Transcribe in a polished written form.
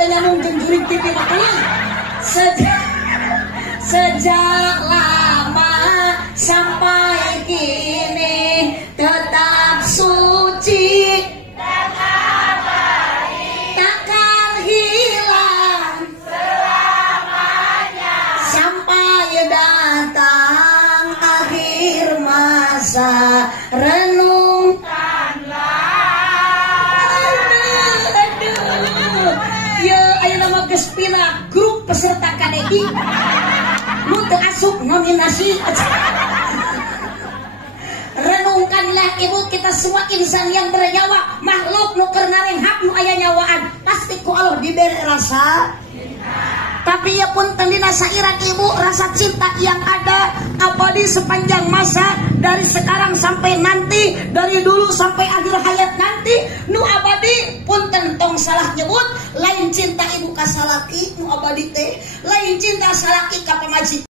teh nyambung jeung jurig TV mah sejak lama sampai kini tetap suci takkan hilang selamanya sampai datang akhir masa renungkanlah. Aduh ya aya nama gespina grup peserta KDI nu teu asup nominasi. Renungkanlah ibu, kita semua insan yang bernyawa, makhluk nu keur ngarenghap nu aya nyawaan pasti ku Allah diberi rasa cinta. Tapi ya pun tendina sairan ibu, rasa cinta yang ada abadi sepanjang masa, dari sekarang sampai nanti, dari dulu sampai akhir hayat nanti nu abadi. Pun tentong salah nyebut, lain cinta ibu ka salaki nu abadi teh, lain cinta salaki ka pamajikan.